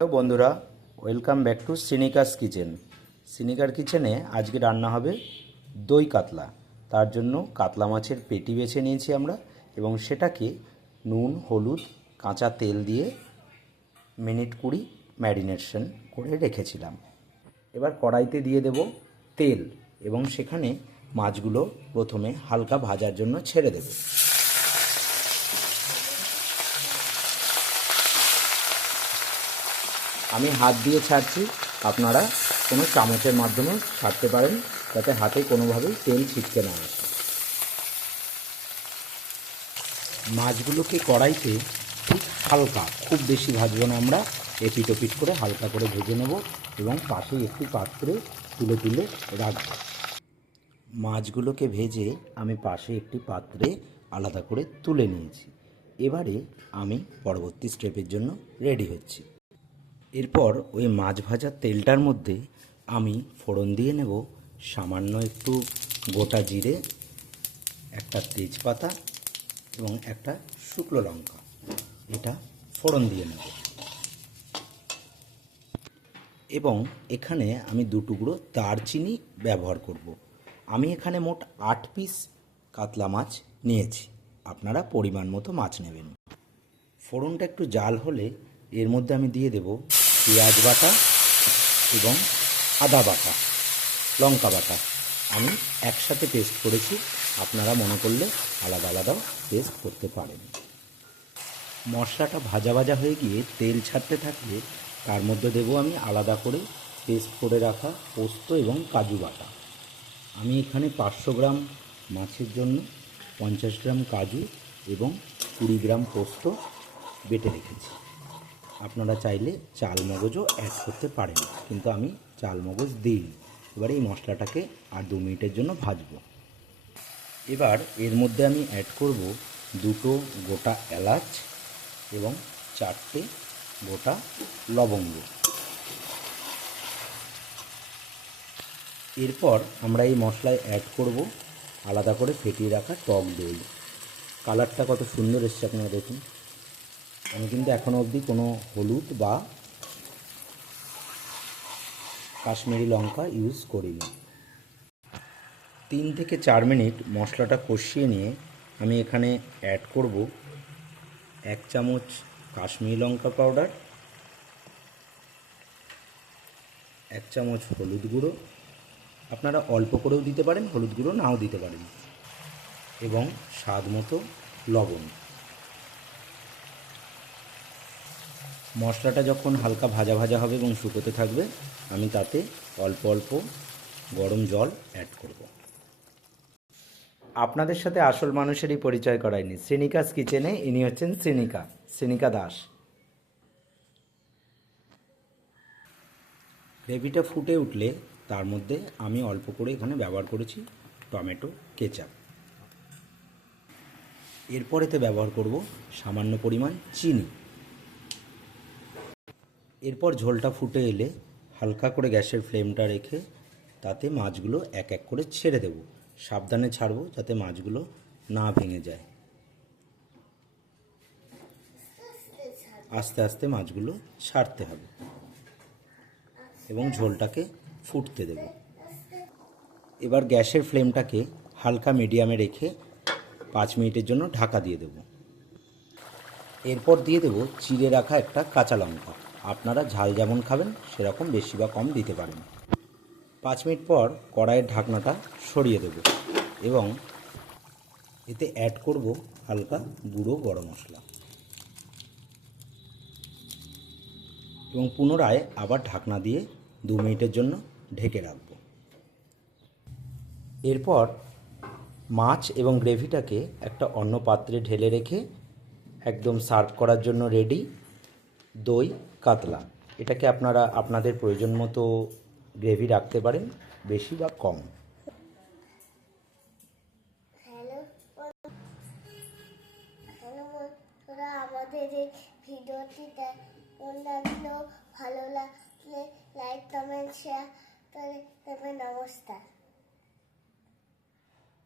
Hello বন্ধুরা, welcome back to সিনিকাস kitchen. সিনিকার কিচেনে আজকে রান্না হবে দই কাতলা। তার জন্য কাতলা মাছের পেটি বেছে নিয়েছি আমরা এবং সেটাকে নুন, হলুদ, কাঁচা তেল দিয়ে মিনিট 20 ম্যারিনেশন করে রেখেছিলাম। এবার কড়াইতে দিয়ে দেব তেল এবং সেখানে মাছগুলো প্রথমে হালকা ভাজার জন্য ছেড়ে দেব। আমি হাত দিয়ে ছাড়ছি, আপনারা কোনো চামচের মাধ্যমে ছাড়তে পারেন যাতে হাতে কোনোভাবেই তেল ছিটকে না আসে। মাছগুলোকে কড়াইতে ঠিক হালকা, খুব বেশি ভাজবো না আমরা, এপিট ওপিট করে হালকা করে ভেজে নেব এবং পাশেই একটি পাত্রে তুলে তুলে রাখব। মাছগুলোকে ভেজে আমি পাশে একটি পাত্রে আলাদা করে তুলে নিয়েছি। এবারে আমি পরবর্তী স্টেপের জন্য রেডি হচ্ছি। এরপর ওই মাছ ভাজার তেলটার মধ্যে আমি ফোড়ন দিয়ে নেব সামান্য একটু গোটা জিরে, একটা তেজপাতা এবং একটা শুকনো লঙ্কা। এটা ফোড়ন দিয়ে নেব এবং এখানে আমি 2 টুকরো দারচিনি ব্যবহার করব। আমি এখানে মোট 8 পিস কাতলা মাছ নিয়েছি, আপনারা পরিমাণ মতো মাছ নেবেন। ফোড়নটা একটু জাল হলে এর মধ্যে আমি দিয়ে দেব পেঁয়াজ বাটা এবং আদা বাটা, লঙ্কা বাটা। আমি একসাথে পেস্ট করেছি, আপনারা মনে করলে আলাদা আলাদাও পেস্ট করতে পারেন। মশলাটা ভাজা ভাজা হয়ে গিয়ে তেল ছাড়তে থাকলে তার মধ্যে দেব আমি আলাদা করে পেস্ট করে রাখা পোস্ত এবং কাজু বাটা। আমি এখানে 500 গ্রাম মাছের জন্য 50 গ্রাম কাজু এবং 20 গ্রাম পোস্ত বেটে রেখেছি। আপনারা চাইলে চাল মগজও অ্যাড করতে পারেন, কিন্তু আমি চাল মগজ দিই। এবার এই মশলাটাকে আর 2 মিনিটের জন্য ভাজবো। এবার এর মধ্যে আমি অ্যাড করব 2টো গোটা এলাচ এবং 4টে গোটা লবঙ্গ। এরপর আমরা এই মশলায় অ্যাড করব আলাদা করে ফেটিয়ে রাখা টক দই। কালারটা কত সুন্দর এসছে আপনারা দেখুন। আমি কিন্তু এখনও অবধি কোনো হলুদ বা কাশ্মীরি লঙ্কা ইউজ করিনি। 3 থেকে 4 মিনিট মশলাটা কষিয়ে নিয়ে আমি এখানে অ্যাড করব 1 চামচ কাশ্মীরি লঙ্কা পাউডার, 1 চামচ হলুদ গুঁড়ো, আপনারা অল্প করেও দিতে পারেন, হলুদ গুঁড়ো নাও দিতে পারেন, এবং স্বাদ মতো লবণ। মশলাটা যখন হালকা ভাজা ভাজা হবে এবং শুকোতে থাকবে, আমি তাতে অল্প অল্প গরম জল অ্যাড করব। আপনাদের সাথে আসল মানুষেরই পরিচয় করায়নি, সিনিকাস কিচেনে ইনি হচ্ছেন সিনিকা দাস। গ্রেভিটা ফুটে উঠলে তার মধ্যে আমি অল্প করে এখানে ব্যবহার করেছি টমেটো কেচাপ। এরপরেতে ব্যবহার করব সামান্য পরিমাণ চিনি। এরপর ঝোলটা ফুটে এলে হালকা করে গ্যাসের ফ্লেমটা রেখে তাতে মাছগুলো এক এক করে ছেড়ে দেব। সাবধানে ছাড়বো যাতে মাছগুলো না ভেঙে যায়। আস্তে আস্তে মাছগুলো ছাড়তে হবে এবং ঝোলটাকে ফুটতে দেব। এবার গ্যাসের ফ্লেমটাকে হালকা মিডিয়ামে রেখে 5 মিনিটের জন্য ঢাকা দিয়ে দেব। এরপর দিয়ে দেব চিড়ে রাখা একটা কাঁচা লঙ্কা। আপনারা ঝাল যেমন খাবেন সেরকম বেশি বা কম দিতে পারেন। 5 মিনিট পর কড়াইয়ের ঢাকনাটা সরিয়ে দেব এবং এতে অ্যাড করব হালকা গুঁড়ো গরম মশলা এবং পুনরায় আবার ঢাকনা দিয়ে 2 মিনিটের জন্য ঢেকে রাখব। এরপর মাছ এবং গ্রেভিটাকে একটা অন্য পাত্রে ঢেলে রেখে একদম সার্ভ করার জন্য রেডি দই কাতলা। এটাকে আপনারা আপনাদের প্রয়োজন মতো গ্রেভি রাখতে পারেন, বেশি বা কম। আমাদের এই ভিডিওটি ভালো লাগলে লাইক কমেন্ট শেয়ার করে দেবেন। নমস্কার।